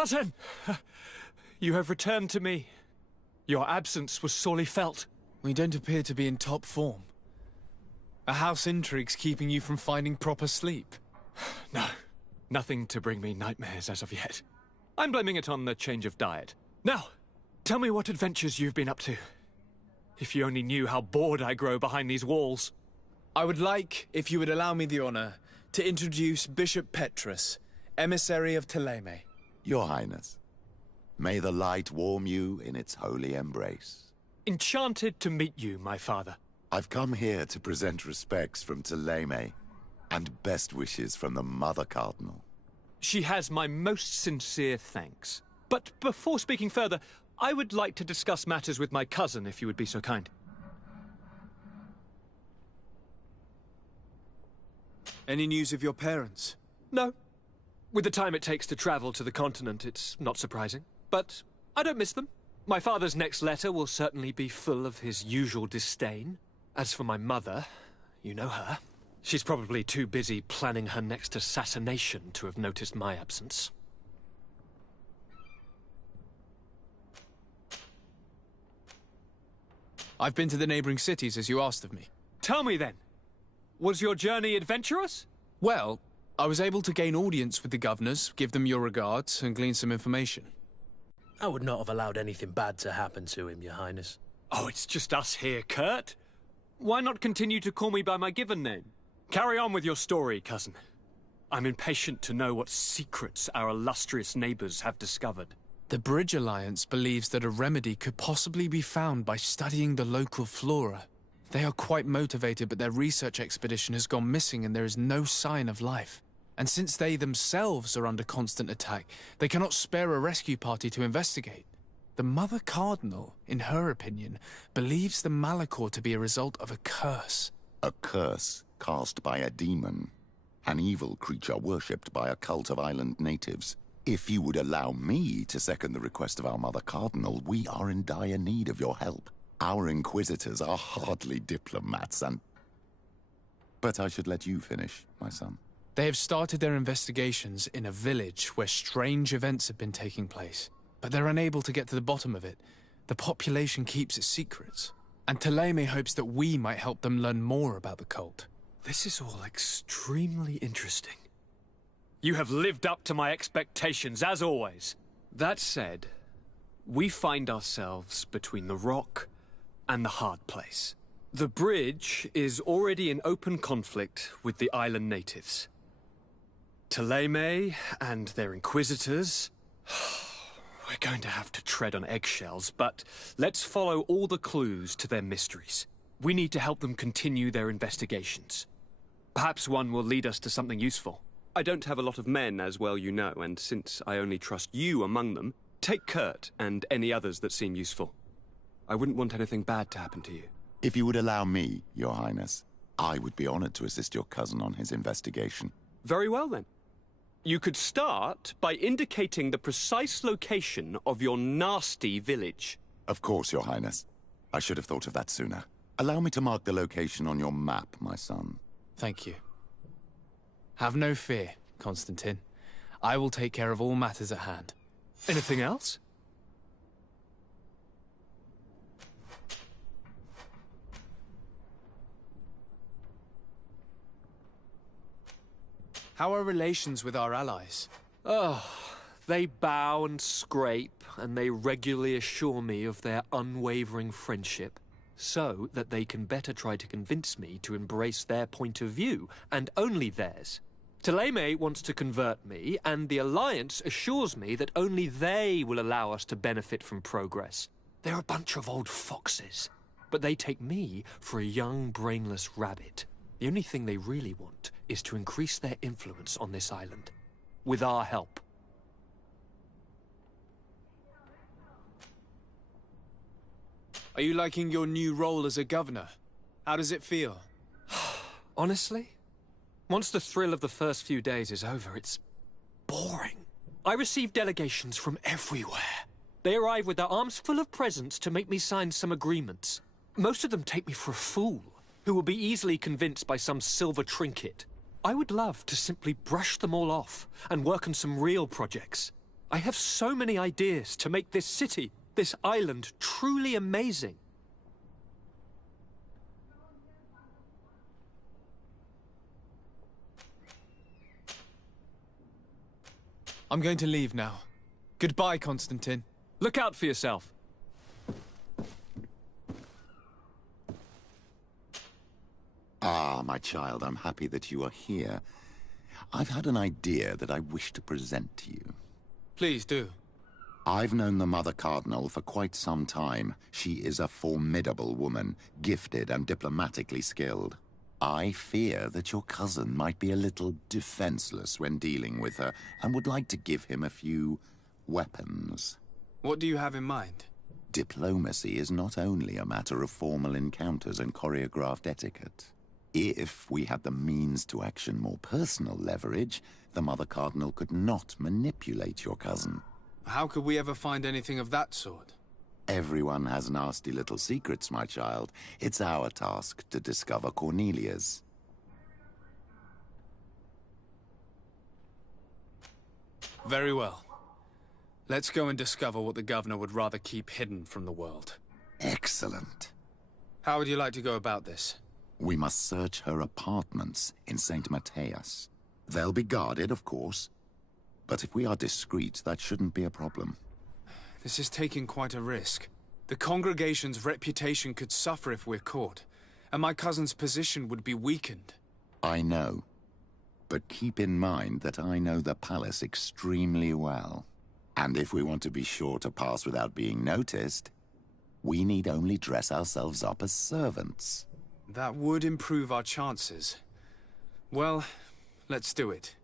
Cousin! You have returned to me. Your absence was sorely felt. We don't appear to be in top form. Are house intrigues keeping you from finding proper sleep? No, nothing to bring me nightmares as of yet. I'm blaming it on the change of diet. Now, tell me what adventures you've been up to. If you only knew how bored I grow behind these walls. I would like, if you would allow me the honor, to introduce Bishop Petrus, emissary of Ptolemy. Your Highness, may the light warm you in its holy embrace. Enchanted to meet you, my father. I've come here to present respects from Ptolemy, and best wishes from the Mother Cardinal. She has my most sincere thanks. But before speaking further, I would like to discuss matters with my cousin, if you would be so kind. Any news of your parents? No. With the time it takes to travel to the continent, it's not surprising. But I don't miss them. My father's next letter will certainly be full of his usual disdain. As for my mother, you know her. She's probably too busy planning her next assassination to have noticed my absence. I've been to the neighboring cities, as you asked of me. Tell me then, was your journey adventurous? Well, I was able to gain audience with the governors, give them your regards, and glean some information. I would not have allowed anything bad to happen to him, Your Highness. Oh, it's just us here, Kurt. Why not continue to call me by my given name? Carry on with your story, cousin. I'm impatient to know what secrets our illustrious neighbors have discovered. The Bridge Alliance believes that a remedy could possibly be found by studying the local flora. They are quite motivated, but their research expedition has gone missing and there is no sign of life. And since they themselves are under constant attack, they cannot spare a rescue party to investigate. The Mother Cardinal, in her opinion, believes the Malachor to be a result of a curse. A curse cast by a demon. An evil creature worshipped by a cult of island natives. If you would allow me to second the request of our Mother Cardinal, we are in dire need of your help. Our inquisitors are hardly diplomats and... But I should let you finish, my son. They have started their investigations in a village where strange events have been taking place. But they're unable to get to the bottom of it. The population keeps its secrets. And Ptolemy hopes that we might help them learn more about the cult. This is all extremely interesting. You have lived up to my expectations, as always. That said, we find ourselves between the rock and the hard place. The bridge is already in open conflict with the island natives. Ptolemy and their inquisitors... We're going to have to tread on eggshells, but let's follow all the clues to their mysteries. We need to help them continue their investigations. Perhaps one will lead us to something useful. I don't have a lot of men, as well you know, and since I only trust you among them, take Kurt and any others that seem useful. I wouldn't want anything bad to happen to you. If you would allow me, Your Highness, I would be honored to assist your cousin on his investigation. Very well, then. You could start by indicating the precise location of your nasty village. Of course, Your Highness. I should have thought of that sooner. Allow me to mark the location on your map, my son. Thank you. Have no fear, Constantine. I will take care of all matters at hand. Anything else? How are relations with our allies? Oh, they bow and scrape, and they regularly assure me of their unwavering friendship, so that they can better try to convince me to embrace their point of view, and only theirs. Ptolemy wants to convert me, and the Alliance assures me that only they will allow us to benefit from progress. They're a bunch of old foxes, but they take me for a young, brainless rabbit. The only thing they really want is to increase their influence on this island, with our help. Are you liking your new role as a governor? How does it feel? Honestly? Once the thrill of the first few days is over, it's boring. I receive delegations from everywhere. They arrive with their arms full of presents to make me sign some agreements. Most of them take me for a fool, who will be easily convinced by some silver trinket. I would love to simply brush them all off and work on some real projects. I have so many ideas to make this city, this island, truly amazing. I'm going to leave now. Goodbye, Constantine. Look out for yourself. Ah, my child, I'm happy that you are here. I've had an idea that I wish to present to you. Please do. I've known the Mother Cardinal for quite some time. She is a formidable woman, gifted and diplomatically skilled. I fear that your cousin might be a little defenseless when dealing with her, and would like to give him a few weapons. What do you have in mind? Diplomacy is not only a matter of formal encounters and choreographed etiquette. If we had the means to action more personal leverage, the Mother Cardinal could not manipulate your cousin. How could we ever find anything of that sort? Everyone has nasty little secrets, my child. It's our task to discover Cornelia's. Very well. Let's go and discover what the governor would rather keep hidden from the world. Excellent. How would you like to go about this? We must search her apartments in St. Matthias. They'll be guarded, of course. But if we are discreet, that shouldn't be a problem. This is taking quite a risk. The congregation's reputation could suffer if we're caught, and my cousin's position would be weakened. I know. But keep in mind that I know the palace extremely well. And if we want to be sure to pass without being noticed, we need only dress ourselves up as servants. That would improve our chances. Well, let's do it.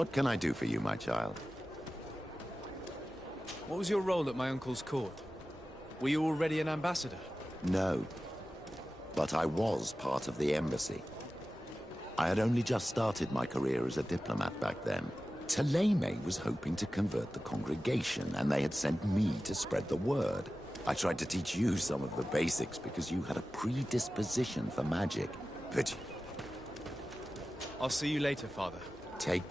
What can I do for you, my child? What was your role at my uncle's court? Were you already an ambassador? No. But I was part of the embassy. I had only just started my career as a diplomat back then. Taleme was hoping to convert the congregation, and they had sent me to spread the word. I tried to teach you some of the basics because you had a predisposition for magic. But I'll see you later, Father. take...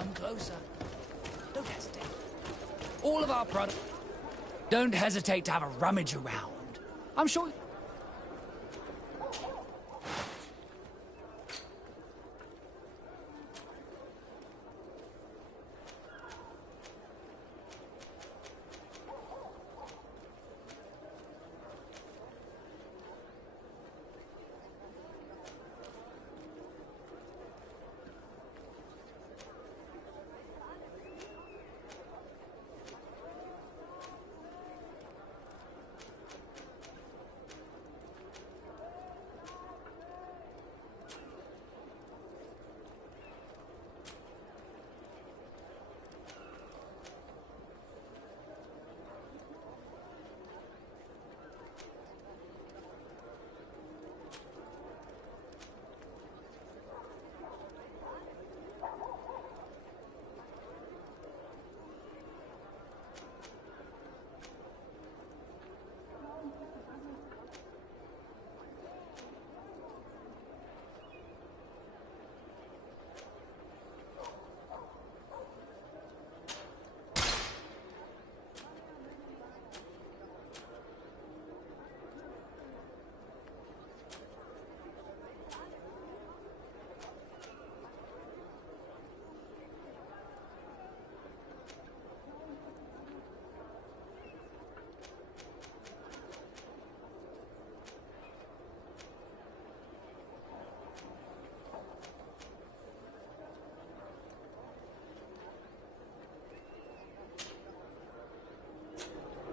Come closer. Don't hesitate. All of our products. Don't hesitate to have a rummage around. I'm sure...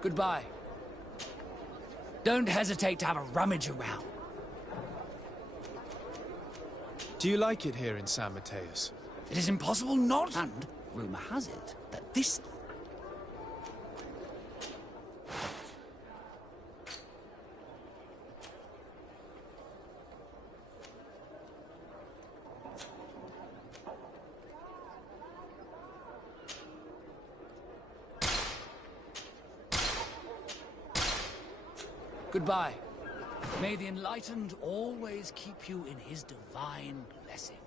Goodbye. Don't hesitate to have a rummage around. Do you like it here in San Mateus? It is impossible not, and rumor has it that this... Goodbye. May the enlightened always keep you in his divine blessing.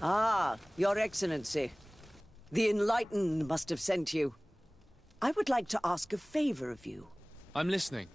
Ah, Your Excellency. The Enlightened must have sent you. I would like to ask a favor of you. I'm listening.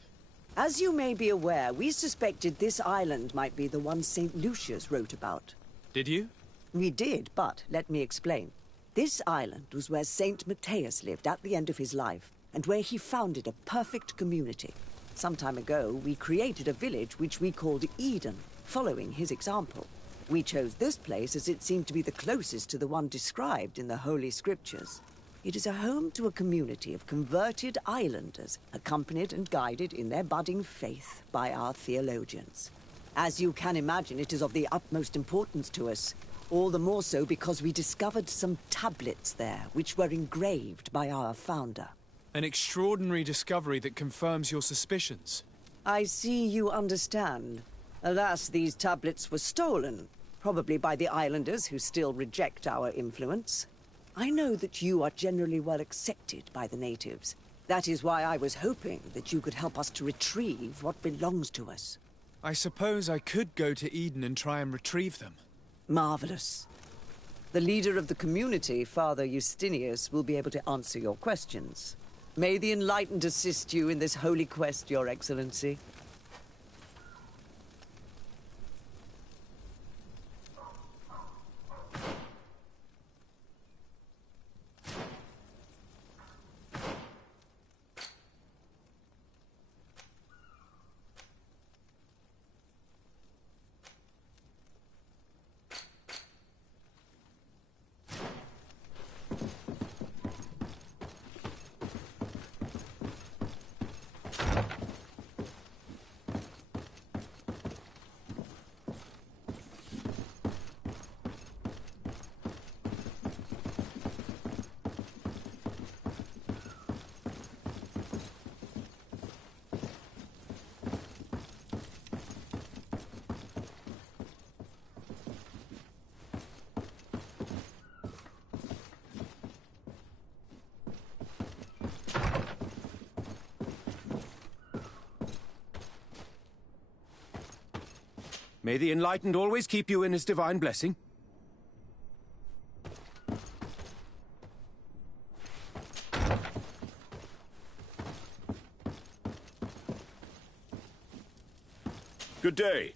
As you may be aware, we suspected this island might be the one St. Lucius wrote about. Did you? We did, but let me explain. This island was where St. Mateus lived at the end of his life, and where he founded a perfect community. Some time ago, we created a village which we called Eden, following his example. We chose this place as it seemed to be the closest to the one described in the Holy Scriptures. It is a home to a community of converted islanders, accompanied and guided in their budding faith by our theologians. As you can imagine, it is of the utmost importance to us, all the more so because we discovered some tablets there, which were engraved by our founder. An extraordinary discovery that confirms your suspicions. I see you understand. Alas, these tablets were stolen, probably by the islanders who still reject our influence. I know that you are generally well accepted by the natives. That is why I was hoping that you could help us to retrieve what belongs to us. I suppose I could go to Eden and try and retrieve them. Marvelous. The leader of the community, Father Justinius, will be able to answer your questions. May the Enlightened assist you in this holy quest, Your Excellency. May the Enlightened always keep you in his divine blessing. Good day.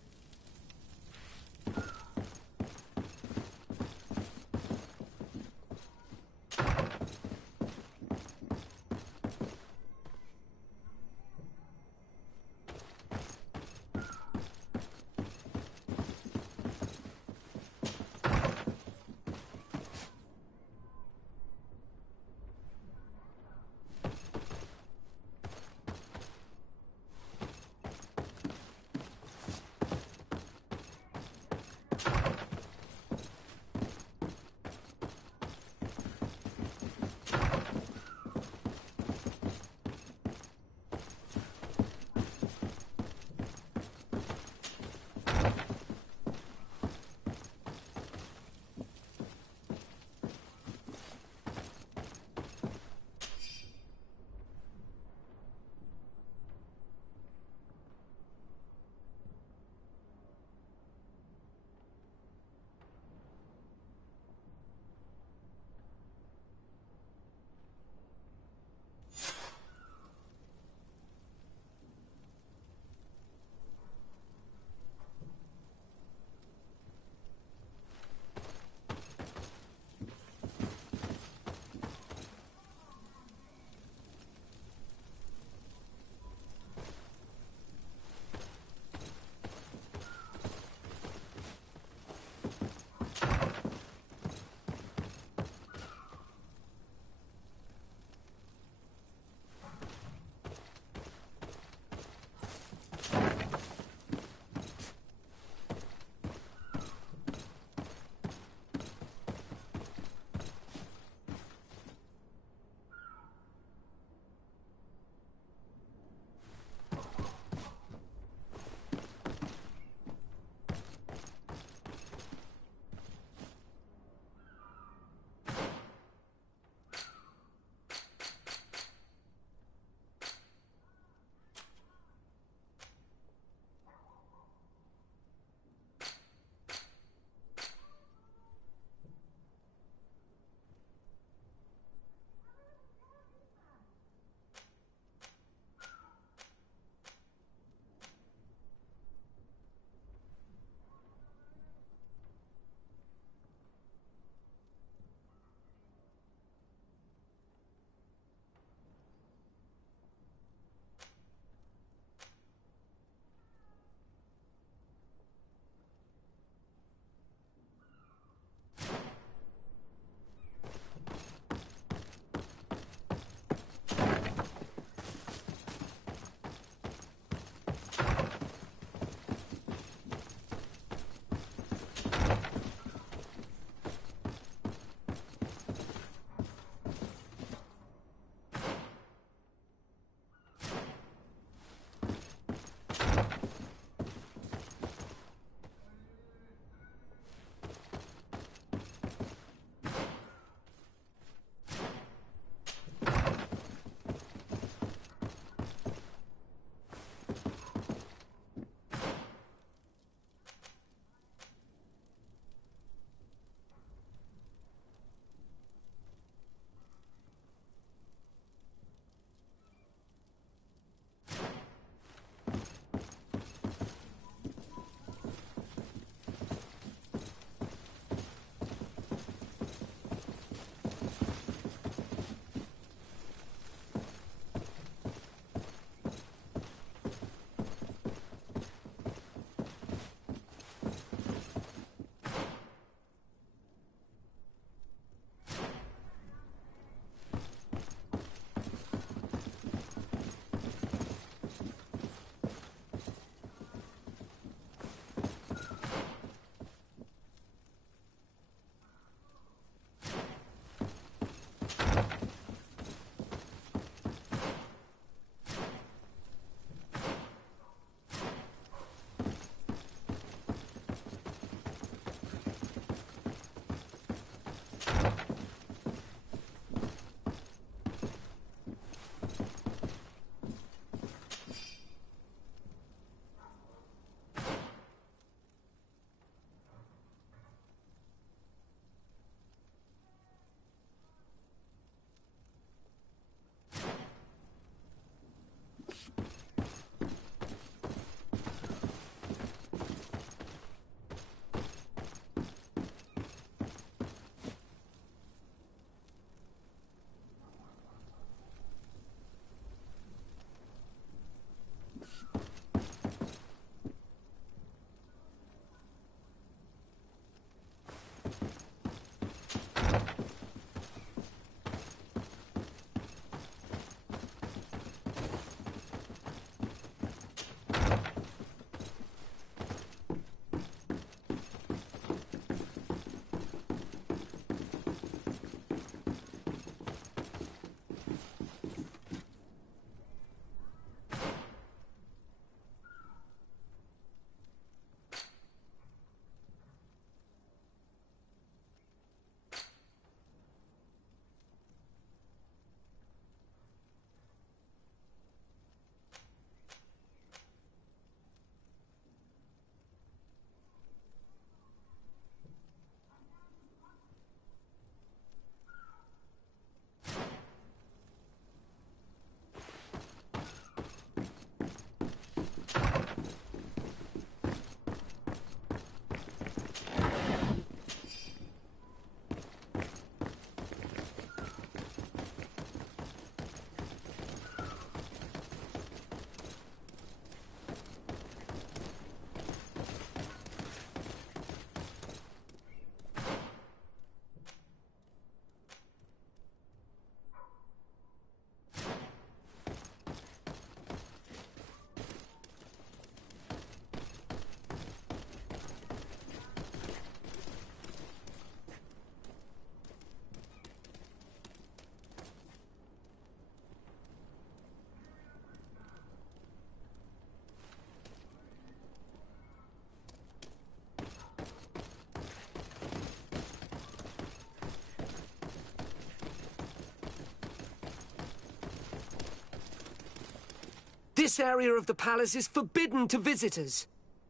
This area of the palace is forbidden to visitors.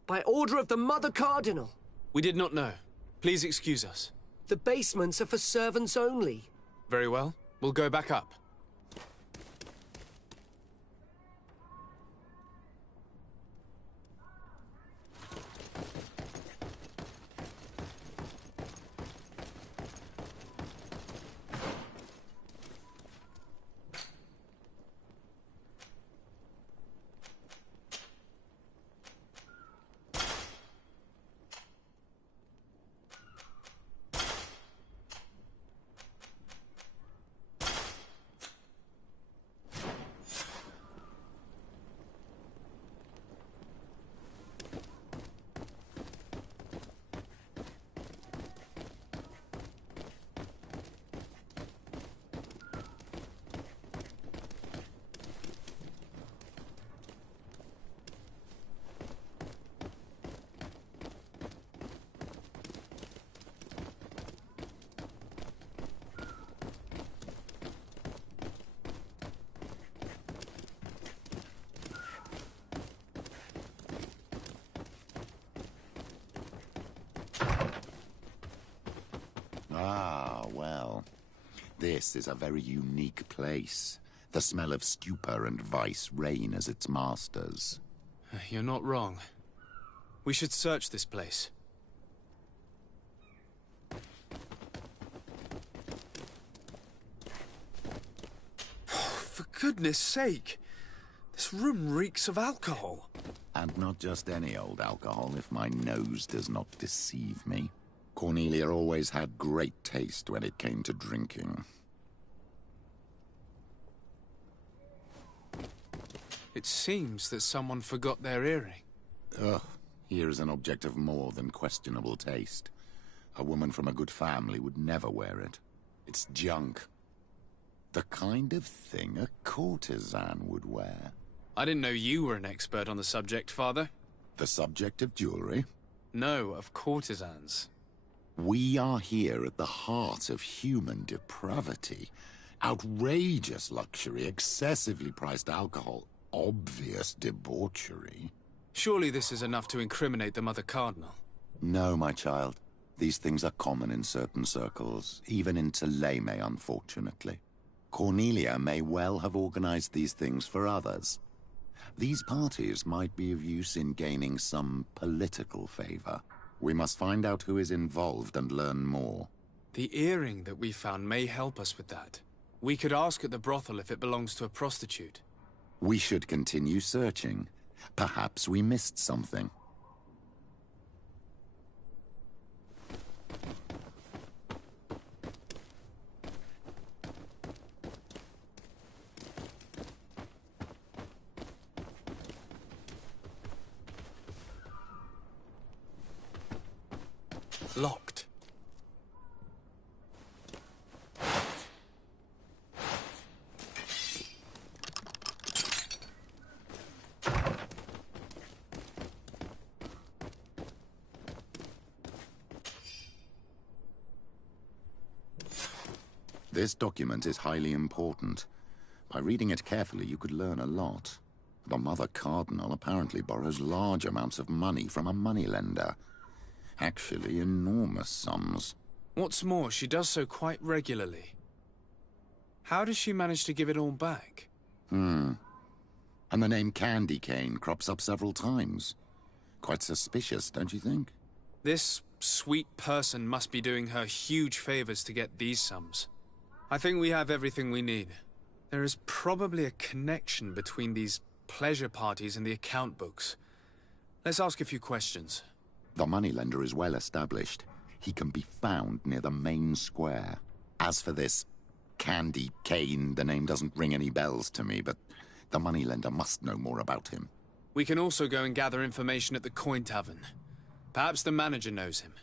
By order of the Mother Cardinal. We did not know. Please excuse us. The basements are for servants only. Very well. We'll go back up. Ah, well. This is a very unique place. The smell of stupor and vice reign as its masters. You're not wrong. We should search this place. For goodness sake! This room reeks of alcohol. And not just any old alcohol, if my nose does not deceive me. Cornelia always had great taste when it came to drinking. It seems that someone forgot their earring. Ugh, here is an object of more than questionable taste. A woman from a good family would never wear it. It's junk. The kind of thing a courtesan would wear. I didn't know you were an expert on the subject, Father. The subject of jewelry? No, of courtesans. We are here at the heart of human depravity. Outrageous luxury, excessively priced alcohol, obvious debauchery. Surely this is enough to incriminate the Mother Cardinal. No, my child. These things are common in certain circles, even in Theleme, unfortunately. Cornelia may well have organized these things for others. These parties might be of use in gaining some political favor. We must find out who is involved and learn more. The earring that we found may help us with that. We could ask at the brothel if it belongs to a prostitute. We should continue searching. Perhaps we missed something. Locked. This document is highly important. By reading it carefully, you could learn a lot. The Mother Cardinal apparently borrows large amounts of money from a moneylender. Actually, enormous sums. What's more, she does so quite regularly. How does she manage to give it all back? And the name Candy Cane crops up several times. Quite suspicious, don't you think? This sweet person must be doing her huge favors to get these sums. I think we have everything we need. There is probably a connection between these pleasure parties and the account books. Let's ask a few questions. The moneylender is well established. He can be found near the main square. As for this Candy Cane, the name doesn't ring any bells to me, but the moneylender must know more about him. We can also go and gather information at the Coin Tavern. Perhaps the manager knows him.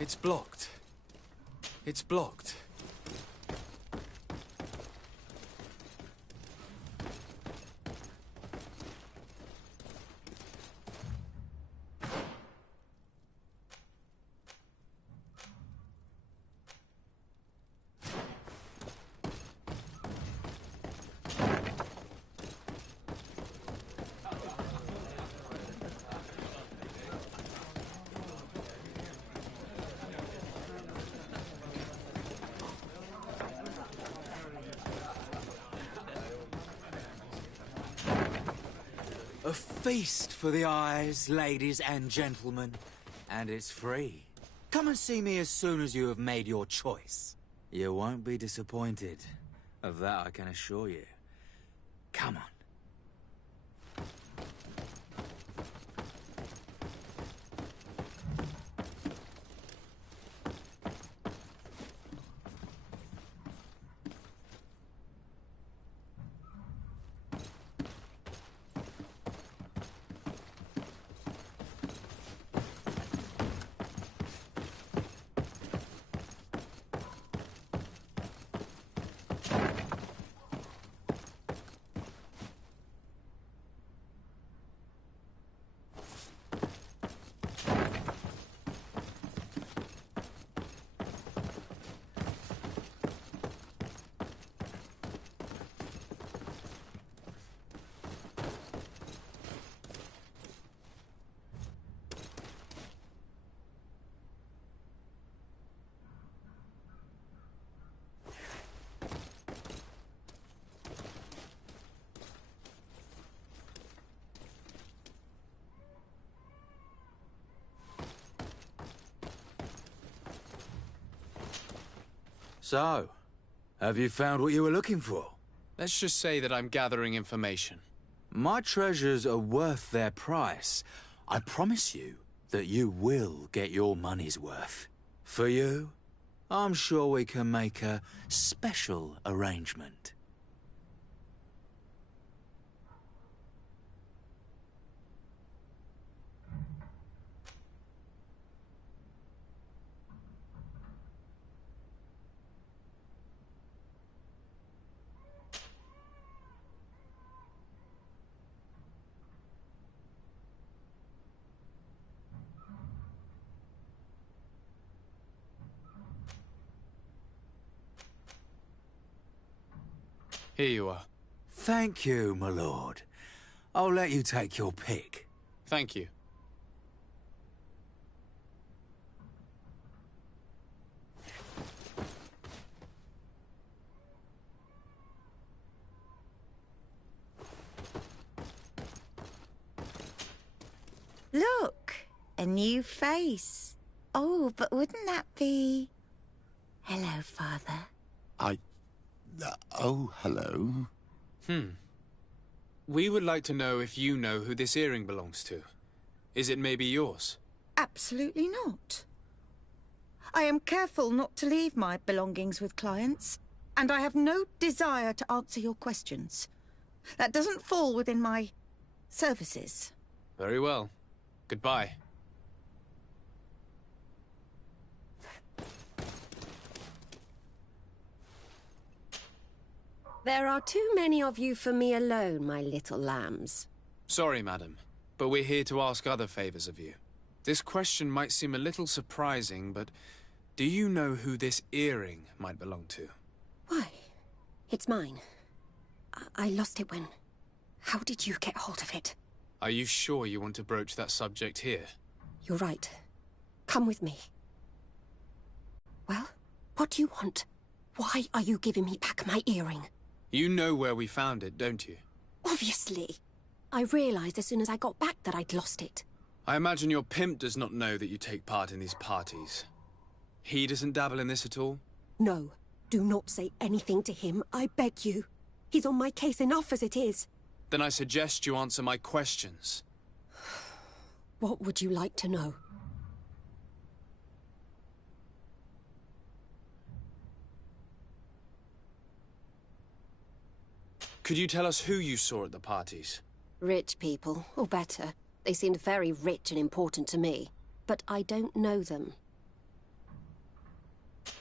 It's blocked. It's blocked. A feast for the eyes, ladies and gentlemen. And it's free. Come and see me as soon as you have made your choice. You won't be disappointed. Of that I can assure you. Come on. So, have you found what you were looking for? Let's just say that I'm gathering information. My treasures are worth their price. I promise you that you will get your money's worth. For you, I'm sure we can make a special arrangement. Here you are. Thank you, my lord. I'll let you take your pick. Thank you. Look, a new face. Oh, but wouldn't that be... Hello, Father. Oh, hello. We would like to know if you know who this earring belongs to. Is it maybe yours? Absolutely not. I am careful not to leave my belongings with clients, and I have no desire to answer your questions. That doesn't fall within my services. Very well. Goodbye. There are too many of you for me alone, my little lambs. Sorry, madam, but we're here to ask other favors of you. This question might seem a little surprising, but do you know who this earring might belong to? Why? It's mine. I lost it when... How did you get hold of it? Are you sure you want to broach that subject here? You're right. Come with me. Well, what do you want? Why are you giving me back my earring? You know where we found it, don't you? Obviously. I realized as soon as I got back that I'd lost it. I imagine your pimp does not know that you take part in these parties. He doesn't dabble in this at all? No. Do not say anything to him, I beg you. He's on my case enough as it is. Then I suggest you answer my questions. What would you like to know? Could you tell us who you saw at the parties? Rich people, or better. They seemed very rich and important to me. But I don't know them.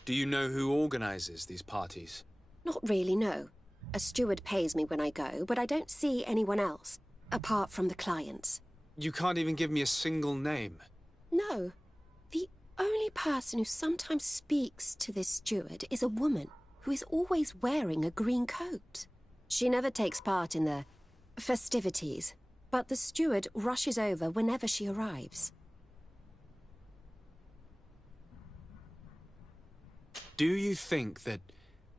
Do you know who organizes these parties? Not really, no. A steward pays me when I go, but I don't see anyone else, apart from the clients. You can't even give me a single name. No. The only person who sometimes speaks to this steward is a woman who is always wearing a green coat. She never takes part in the festivities, but the steward rushes over whenever she arrives. Do you think that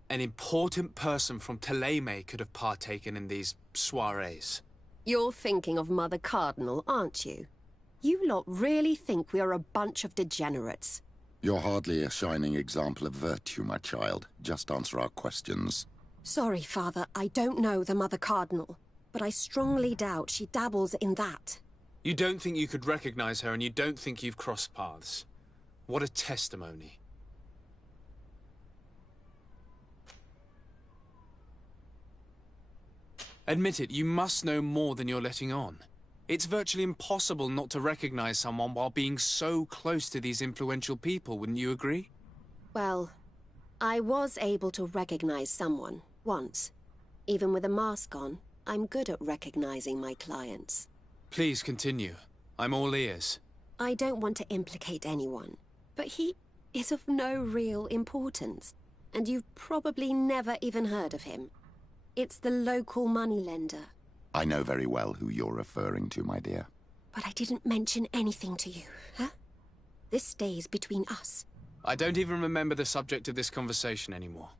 an important person from Thélème could have partaken in these soirees? You're thinking of Mother Cardinal, aren't you? You lot really think we are a bunch of degenerates. You're hardly a shining example of virtue, my child. Just answer our questions. Sorry, Father, I don't know the Mother Cardinal, but I strongly doubt she dabbles in that. You don't think you could recognize her, and you don't think you've crossed paths. What a testimony. Admit it, you must know more than you're letting on. It's virtually impossible not to recognize someone while being so close to these influential people, wouldn't you agree? Well, I was able to recognize someone, once. Even with a mask on, I'm good at recognizing my clients. Please continue. I'm all ears. I don't want to implicate anyone, but he is of no real importance, and you've probably never even heard of him. It's the local moneylender. I know very well who you're referring to, my dear. But I didn't mention anything to you, huh? This stays between us. I don't even remember the subject of this conversation anymore.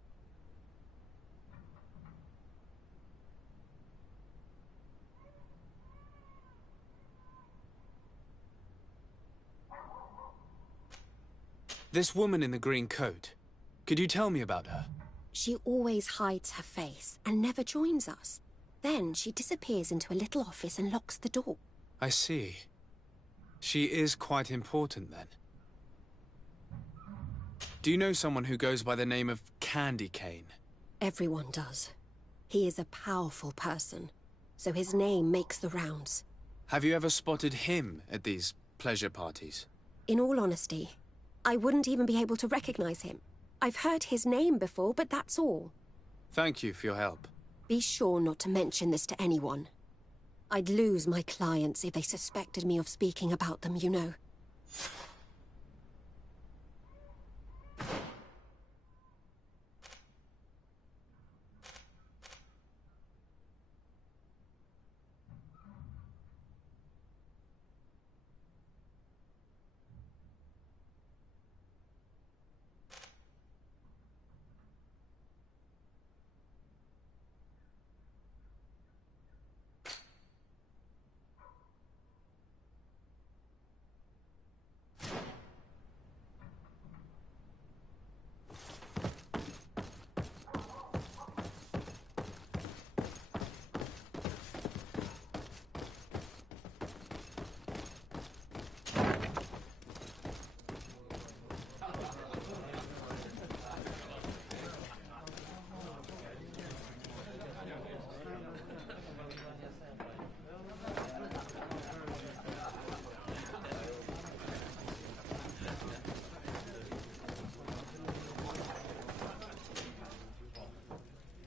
This woman in the green coat, could you tell me about her? She always hides her face and never joins us. Then she disappears into a little office and locks the door. I see. She is quite important, then. Do you know someone who goes by the name of Candy Cane? Everyone does. He is a powerful person, so his name makes the rounds. Have you ever spotted him at these pleasure parties? In all honesty, I wouldn't even be able to recognize him. I've heard his name before, but that's all. Thank you for your help. Be sure not to mention this to anyone. I'd lose my clients if they suspected me of speaking about them, you know.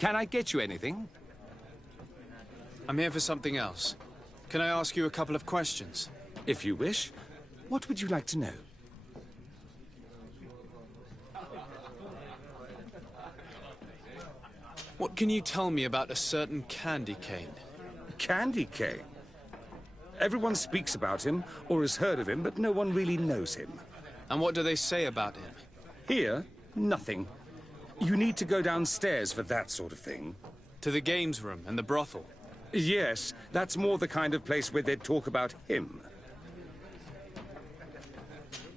Can I get you anything? I'm here for something else. Can I ask you a couple of questions? If you wish. What would you like to know? What can you tell me about a certain Candy Cane? Candy Cane? Everyone speaks about him, or has heard of him, but no one really knows him. And what do they say about him? Here, nothing. You need to go downstairs for that sort of thing. To the games room and the brothel? Yes, that's more the kind of place where they'd talk about him.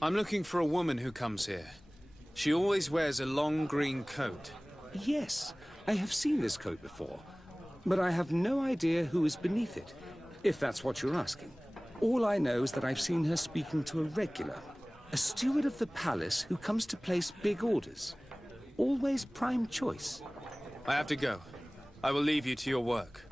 I'm looking for a woman who comes here. She always wears a long green coat. Yes, I have seen this coat before, but I have no idea who is beneath it, if that's what you're asking. All I know is that I've seen her speaking to a regular, a steward of the palace who comes to place big orders. Always prime choice. I have to go. I will leave you to your work.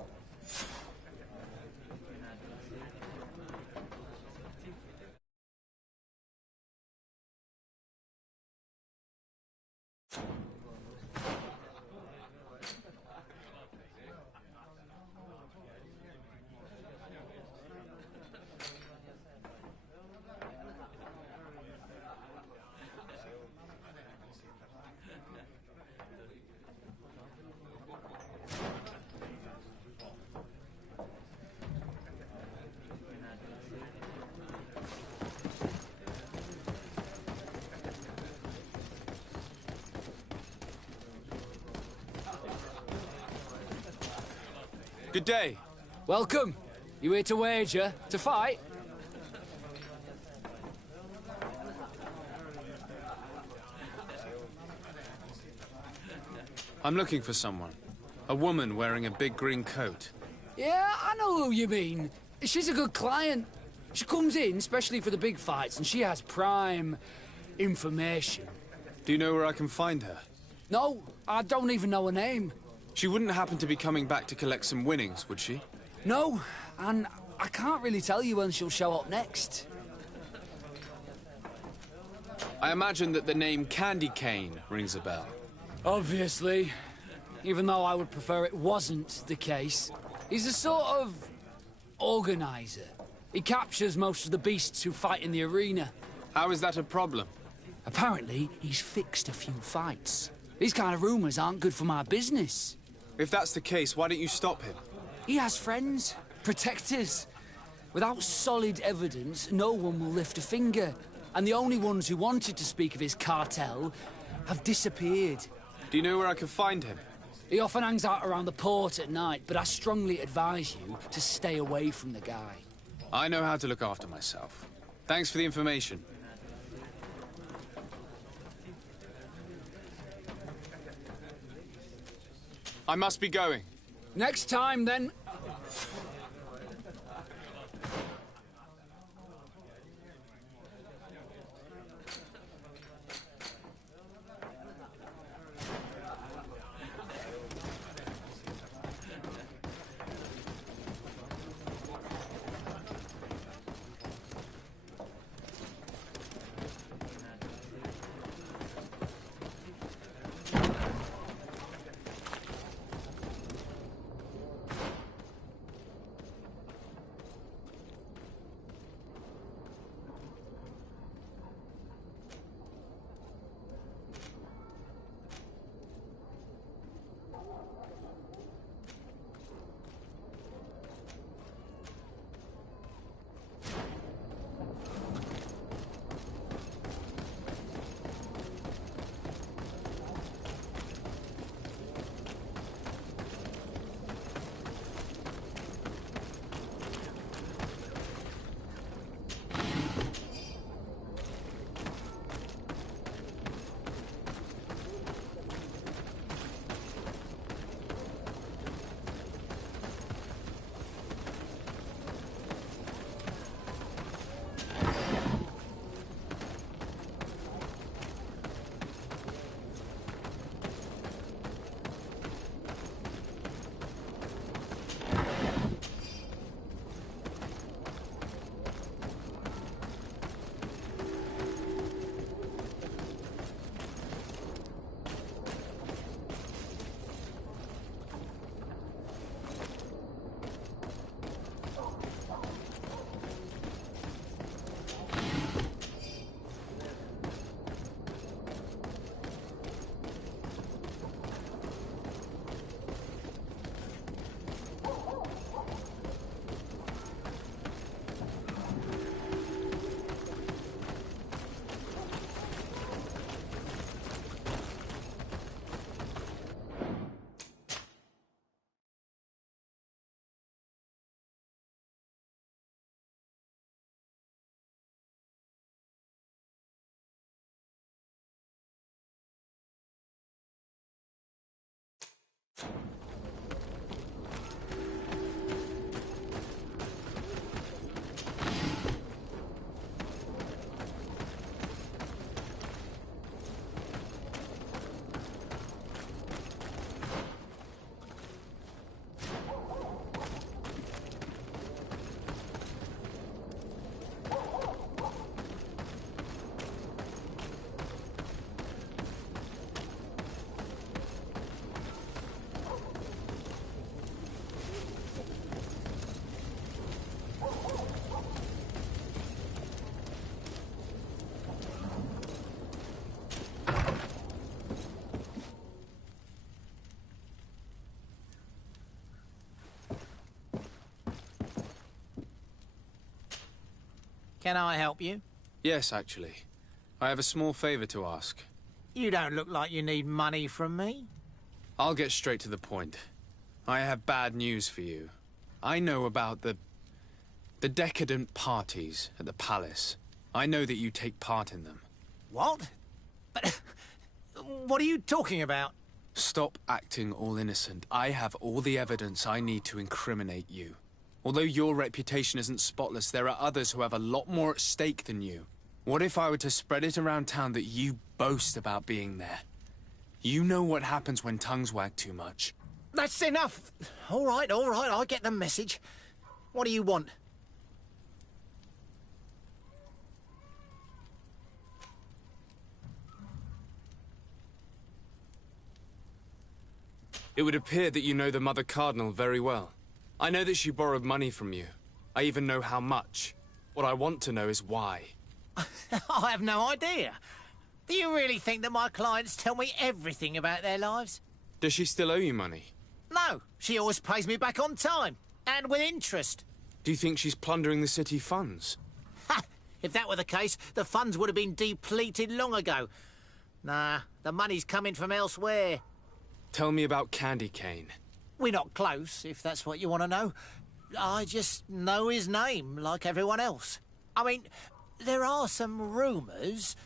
Good day. Welcome. You here to wager? To fight? I'm looking for someone. A woman wearing a big green coat. Yeah, I know who you mean. She's a good client. She comes in, especially for the big fights, and she has prime information. Do you know where I can find her? No, I don't even know her name. She wouldn't happen to be coming back to collect some winnings, would she? No, and I can't really tell you when she'll show up next. I imagine that the name Candy Cane rings a bell. Obviously. Even though I would prefer it wasn't the case. He's a sort of organizer. He captures most of the beasts who fight in the arena. How is that a problem? Apparently, he's fixed a few fights. These kind of rumors aren't good for my business. If that's the case, why don't you stop him? He has friends, protectors. Without solid evidence, no one will lift a finger. And the only ones who wanted to speak of his cartel have disappeared. Do you know where I can find him? He often hangs out around the port at night, but I strongly advise you to stay away from the guy. I know how to look after myself. Thanks for the information. I must be going. Next time, then. Can I help you? Yes, actually. I have a small favor to ask. You don't look like you need money from me. I'll get straight to the point. I have bad news for you. I know about the decadent parties at the palace. I know that you take part in them. What? But what are you talking about? Stop acting all innocent. I have all the evidence I need to incriminate you. Although your reputation isn't spotless, there are others who have a lot more at stake than you. What if I were to spread it around town that you boast about being there? You know what happens when tongues wag too much. That's enough. All right, I get the message. What do you want? It would appear that you know the Mother Cardinal very well. I know that she borrowed money from you. I even know how much. What I want to know is why. I have no idea. Do you really think that my clients tell me everything about their lives? Does she still owe you money? No, she always pays me back on time, and with interest. Do you think she's plundering the city funds? Ha! If that were the case, the funds would have been depleted long ago. Nah, the money's coming from elsewhere. Tell me about Candy Cane. We're not close, if that's what you want to know. I just know his name, like everyone else. I mean, there are some rumours.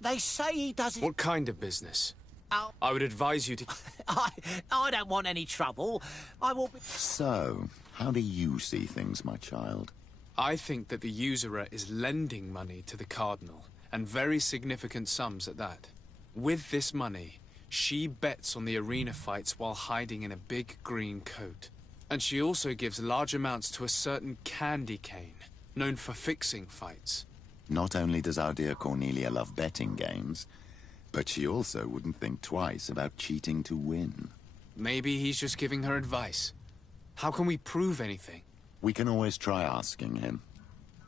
They say he does it... What kind of business? Oh. I would advise you to... I don't want any trouble. I will be... So, how do you see things, my child? I think that the usurer is lending money to the Cardinal, and very significant sums at that. With this money, she bets on the arena fights while hiding in a big green coat. And she also gives large amounts to a certain Candy Cane, known for fixing fights. Not only does our dear Cornelia love betting games, but she also wouldn't think twice about cheating to win. Maybe he's just giving her advice. How can we prove anything? We can always try asking him.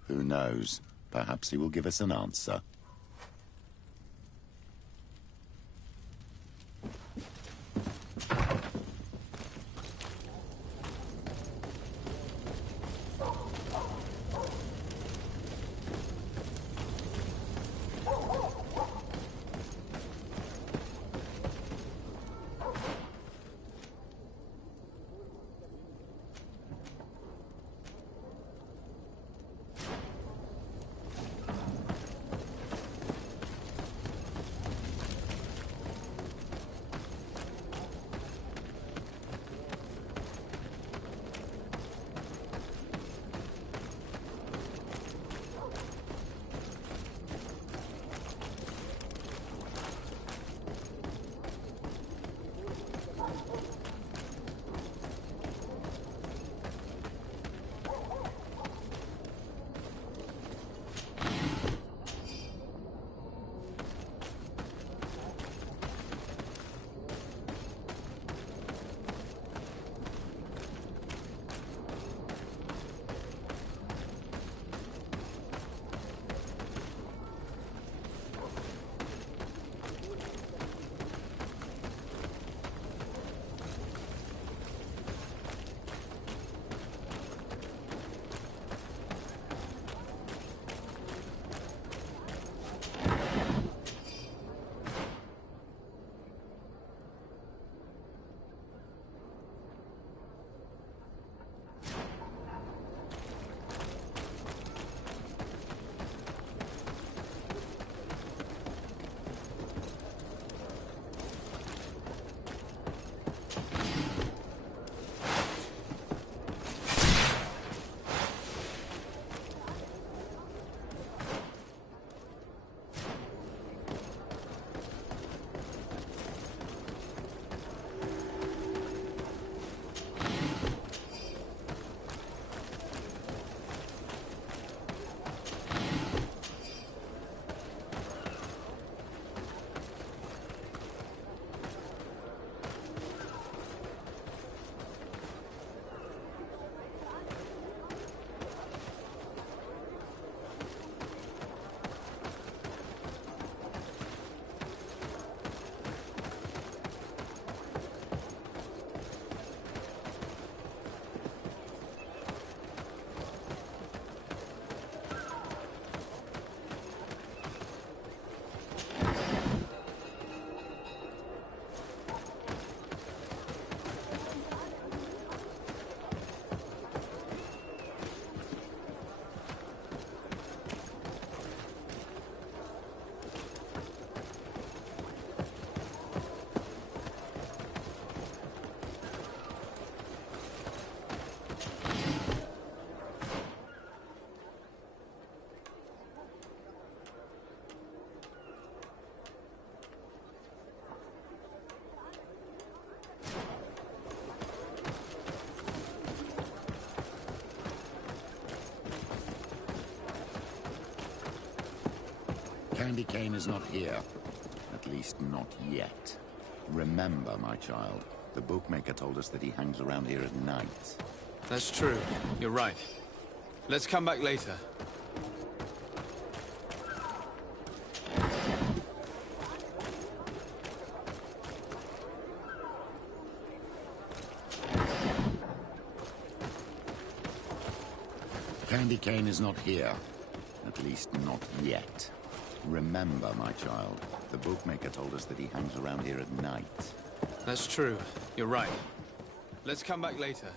Who knows? Perhaps he will give us an answer. Candy cane is not here. At least not yet. Remember, my child, the bookmaker told us that he hangs around here at night. That's true. You're right. Let's come back later. Candy cane is not here. At least not yet. Remember, my child, the bookmaker told us that he hangs around here at night. That's true. You're right. Let's come back later.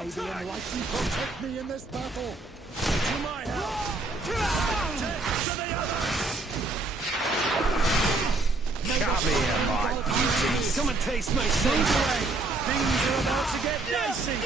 May the enlightened protect me in this battle! To my help! Death to the others! Come here, my beauties. Come and taste my savor. Things are about to get dicey.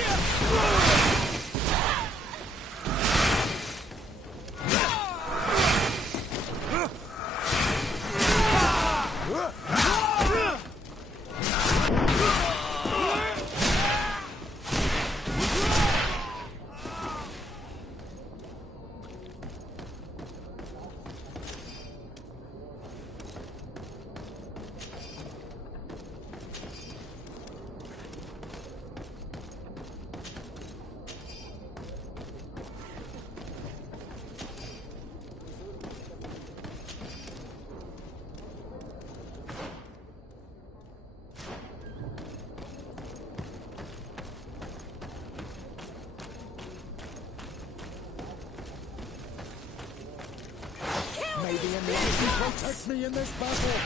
May the enlightened protect me in this battle!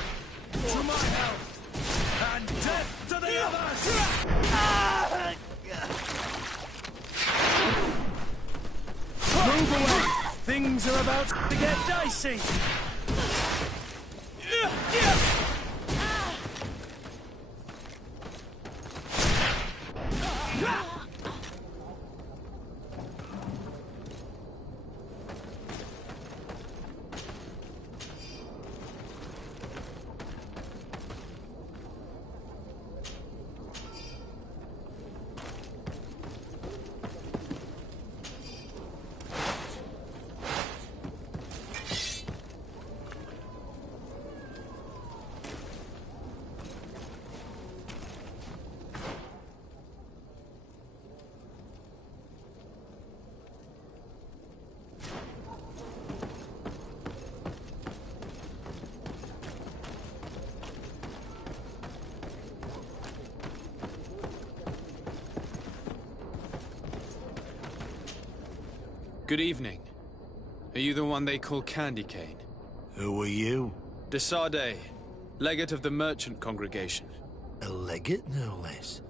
To my help! And death to the others! Move away! Things are about to get dicey. Good evening. Are you the one they call Candy Cane? Who are you? De Sardet, legate of the merchant congregation. A legate, no less.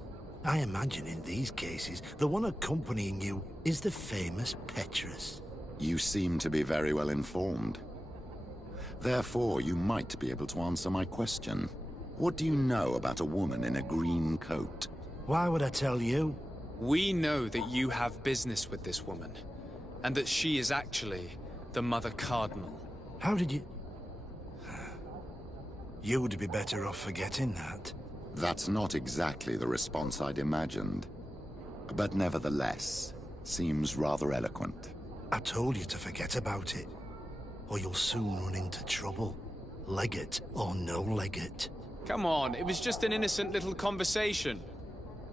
I imagine in these cases, the one accompanying you is the famous Petrus. You seem to be very well informed. Therefore, you might be able to answer my question. What do you know about a woman in a green coat? Why would I tell you? We know that you have business with this woman, and that she is actually the Mother Cardinal. How did you... You would be better off forgetting that. That's not exactly the response I'd imagined. But nevertheless, seems rather eloquent. I told you to forget about it, or you'll soon run into trouble. Legate or no legate. Come on, it was just an innocent little conversation.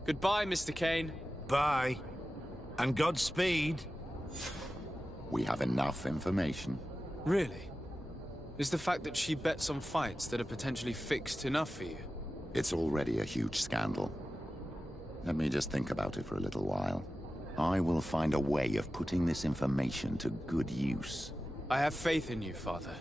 Goodbye, Mr. Kane. Bye. And Godspeed. We have enough information. Really? Is the fact that she bets on fights that are potentially fixed enough for you? It's already a huge scandal. Let me just think about it for a little while. I will find a way of putting this information to good use. I have faith in you, Father.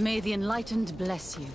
May the Enlightened bless you.